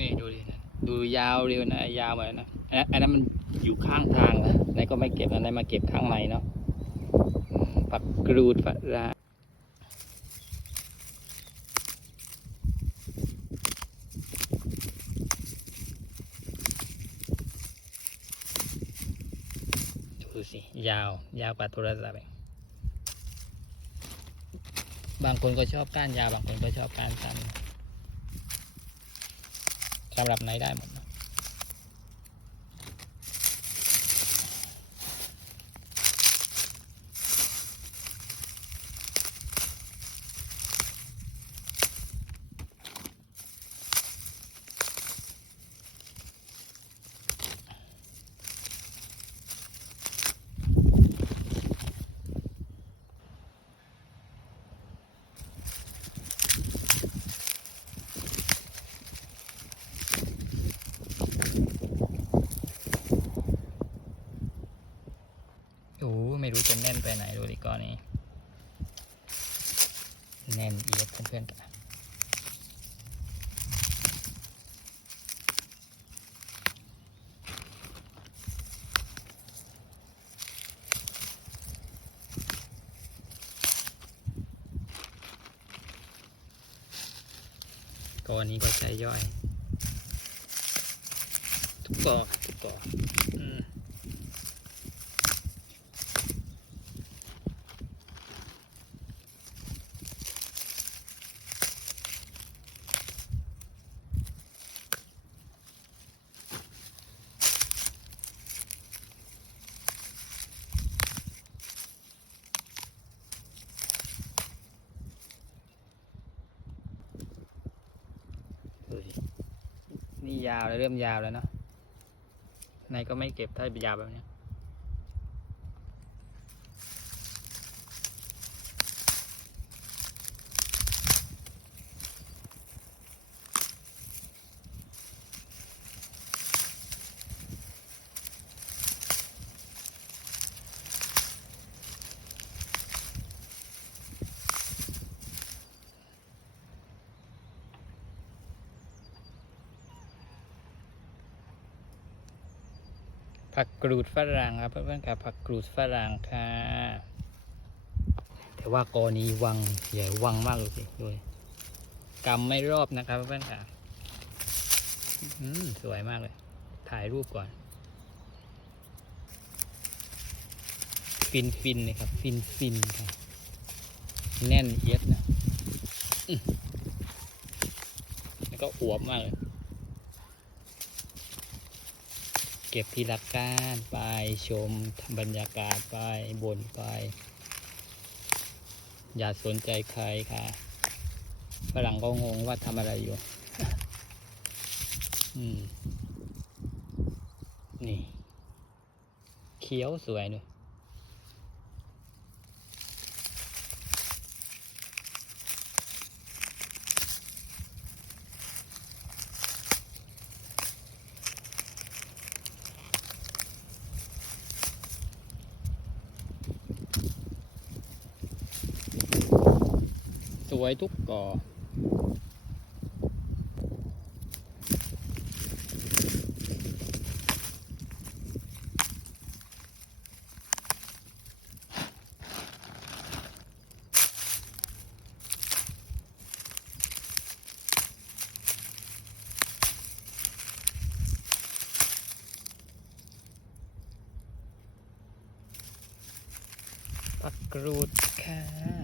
นี่ดูดิดูยาวเร็วนะ ยาวไปนะอันนั้นอันนั้นมันอยู่ข้างทางนะไหนก็ไม่เก็บอันไหนมาเก็บข้างในเนาะฟักกรูดฝรั่งดูสิ ยาว ยาวกว่าโทรศัพท์อีกบางคนก็ชอบก้านยาว บางคนก็ชอบก้านสั้นำรับไหนได้หมดนะ โอ้ไม่รู้จะแน่น ไหนดูดิก้อนนี้ แน่นเอียดเพื่อนๆกันก้อนนี้ก็ใช้ย่อย ทุกกอทุกกออืม ดูสิ นี่ยาวเลยเริ่มยาวแล้วเนาะในก็ไม่เก็บถ้ายาวแบบนี้ ผักกรูดฝรั่งครับเพื่อนๆครับผักกรูดฝรั่งค่ะ แต่ว่ากอนี้วังใหญ่วังมากเลยสิด้วยกำไม่รอบนะครับเพื่อนๆค่ะอืมสวยมากเลย ถ่ายรูปก่อน ฟินฟินเลยครับ ฟินฟินครับแน่นเอียดนะแล้วก็อวบมากเลย เก็บที่รัก้านไปชมบรรยากาศไปบนไป อย่าสนใจใครค่ะฝรั่งก็งงว่าทำอะไรอยู่ อืม นี่ เขียวสวยเลย สวยทุกก่อ ปักกรูดค่ะ